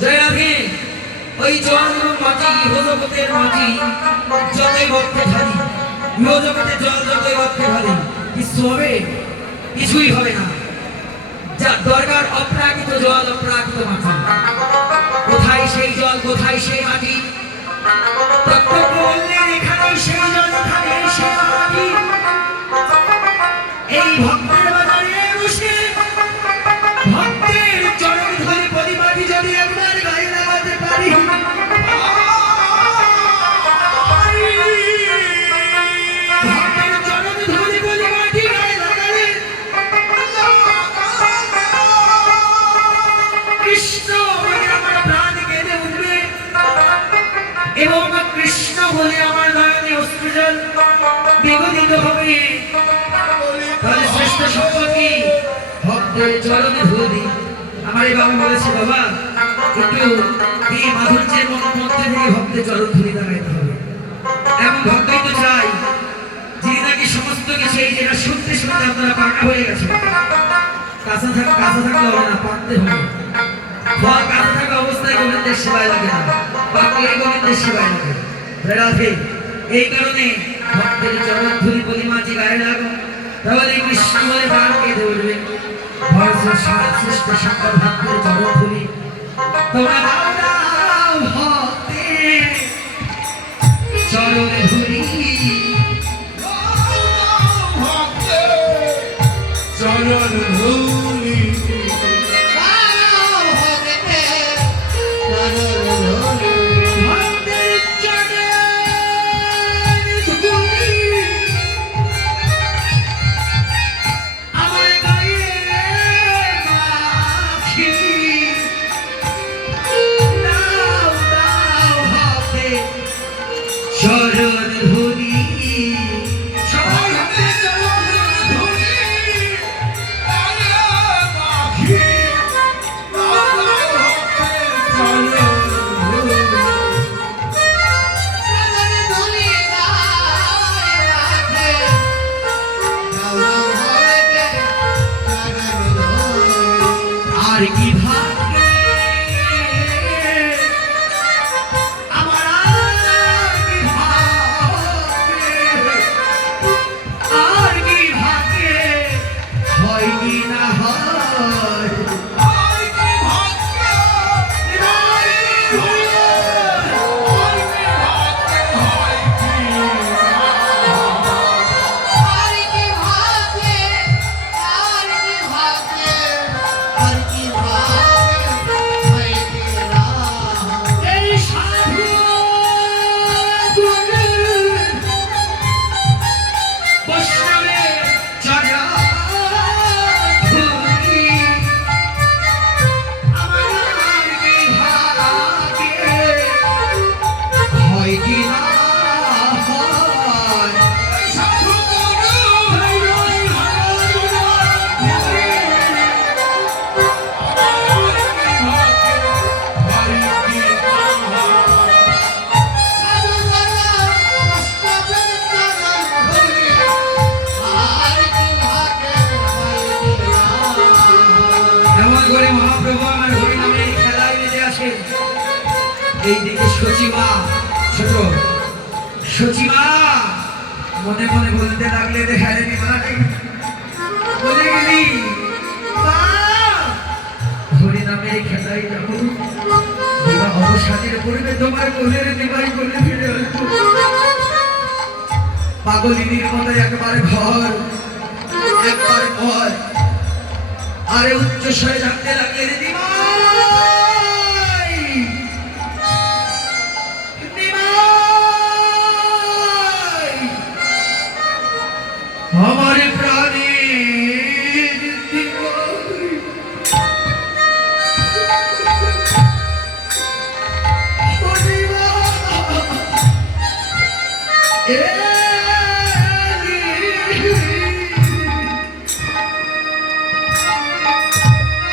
জয় রাধে। ওই জল এবং মাটি ইহজগতের মাটি যতই ভক্তে খালি ইহজগতে জল যতই ভক্তে ঢালি। কিছু হবে? কিছুই হবে না। যা দরকার, অপ্রাকৃত জল, অপ্রাকৃত কোথায় সেই জল, কোথায় সেই মাটি? কৃষ্ণ বলে আমার নয়নে অস্ত্রজল বিগলিত হবে তাহলে শ্রেষ্ঠ সম্পত্তি ভক্তের চরণে ধুলি আমার এই বাবা বলেছে, বাবা, একটু এই মাধুর্যের মধ্যে থেকে ভক্তের চরণ ধুলি দাঁড়াইতে হবে। এমন ভক্তই তো চাই, যিনি নাকি সমস্ত কিছু এই যেটা শুনতে শুনতে আপনারা পাকা হয়ে গেছে কাঁচা থাক কাঁচা থাকলে হবে না পাকতে হবে। ফল থাকা অবস্থায় গোবিন্দের সেবায় লাগে না। পাকলে গোবিন্দের সেবায় রাধে এই কারণে ভক্তের চরণ ধুলি বলি গায়ে লাগো তাহলে কৃষ্ণ বলে কেঁদে উঠবে ভরস শ্রেষ্ঠ শঙ্কর ভক্তের চরণ তোমরা দাও দাও চরণ ধুলি। চরণ ধুলি। আর কি করে মহাপ্রভু আমার হরিনামে খেলায় মেতে আসেন। এইদিকে সচিমা ছোট সচিমা মনে মনে বলতে লাগলে রে হ্যাঁ রে বলে গেলি হরিনামের খেলায় যাব। বিবাহ অবসাদের পড়বে তোমার কোলের দিবাই কোলে ফিরে পাগলিনীর মতো একবারে ঘর একবারে ঘর আরে উচ্চ স্বরে ডাকতে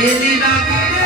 Ele na vida.